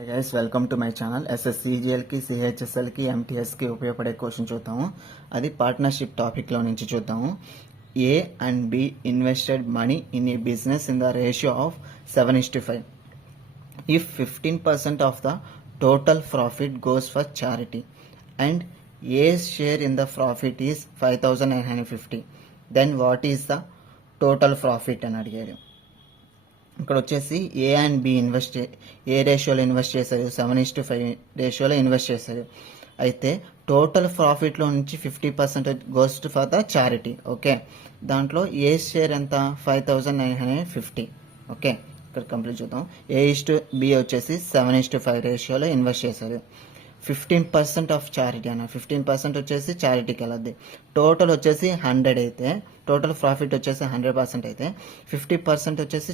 Hi guys, welcome to my channel. SSCGL కి CHSL కి MTS కి ఉపయోగపడే క్వశ్చన్ చూద్దాము. అది పార్ట్నర్షిప్ టాపిక్ లో నుంచి చూద్దాము. A and B invested money in a business in the ratio of 7:5. If 15% of the total profit goes for charity and A's share in the profit is 5,950, then what is the total profit అని అడిగారు. ఇక్కడ వచ్చేసి ఏ and B ఏ రేషియోలో invest చేశారు, 7:5 రేషియోలో invest చేశారు. అయితే total ప్రాఫిట్లో నుంచి 50% goes to for the charity. Okay, దాంట్లో ఏ షేర్ ఎంత, 5,950. ఓకే, ఇక్కడ కంప్లీట్ చూద్దాం. A/B వచ్చేసి 7:5 రేషియోలో ఇన్వెస్ట్ చేశారు. 15% ఆఫ్ చారిటీ అన్న, 15% వచ్చేసి చారిటీకి వెళ్ళద్ది. టోటల్ వచ్చేసి 100 అయితే, టోటల్ ప్రాఫిట్ వచ్చేసి 100% అయితే 50% వచ్చేసి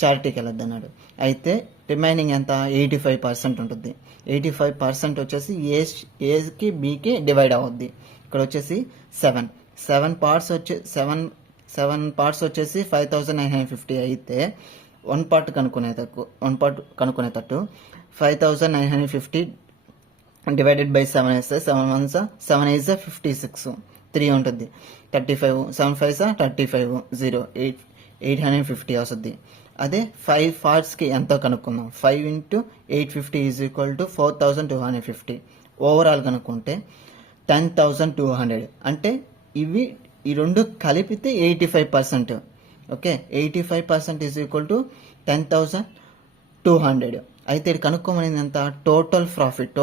చారిటీకి వెళ్ళద్దు అన్నాడు. అయితే రిమైనింగ్ ఎంత, 85% ఉంటుంది. 85% వచ్చేసి ఏకి బికి డివైడ్ అవుద్ది. ఇక్కడ వచ్చేసి 7 పార్ట్స్ వచ్చేసి 5,950 అయితే వన్ పార్ట్ కనుక్కునేటట్టు 5,950 డివైడెడ్ బై 7 వేస్తే 7 1s 7 8s 56, 3 ఉంటుంది. 35 7 5s 35, 0 850 వస్తుంది. అదే 5 పార్ట్స్కి ఎంతో కనుక్కుందాం. 5 × 850 ఈజ్ ఈక్వల్ టు 4,250. ఓవరాల్ కనుక్కుంటే 10,200. అంటే ఈ రెండు కలిపితే 85%. Okay, 85% is equal to 10,200. అయితే ఇది కనుక్కోమనేది ఎంత, టోటల్ ప్రాఫిట్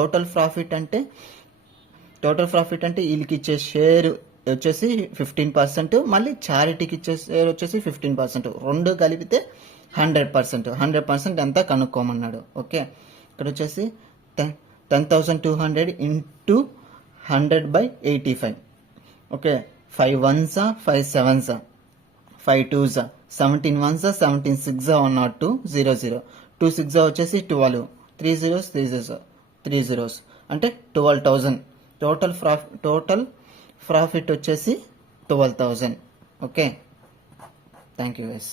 అంటే వీళ్ళకి ఇచ్చే షేర్ వచ్చేసి 15%, మళ్ళీ చారిటీకి ఇచ్చే షేర్ వచ్చేసి 15%, రెండు కలిపితే 100% ఎంత కనుక్కోమన్నాడు. ఓకే, ఇక్కడ వచ్చేసి 10,200 into 100/85. Okay, 5 1s 5 7s 5 2s 17 1s 17 6 102 0 0 2 6 వచ్చేసి 12, 3 zeros 3 zeros అంటే 12,000. టోటల్ ప్రాఫిట్ వచ్చేసి 12,000. Okay, thank you guys.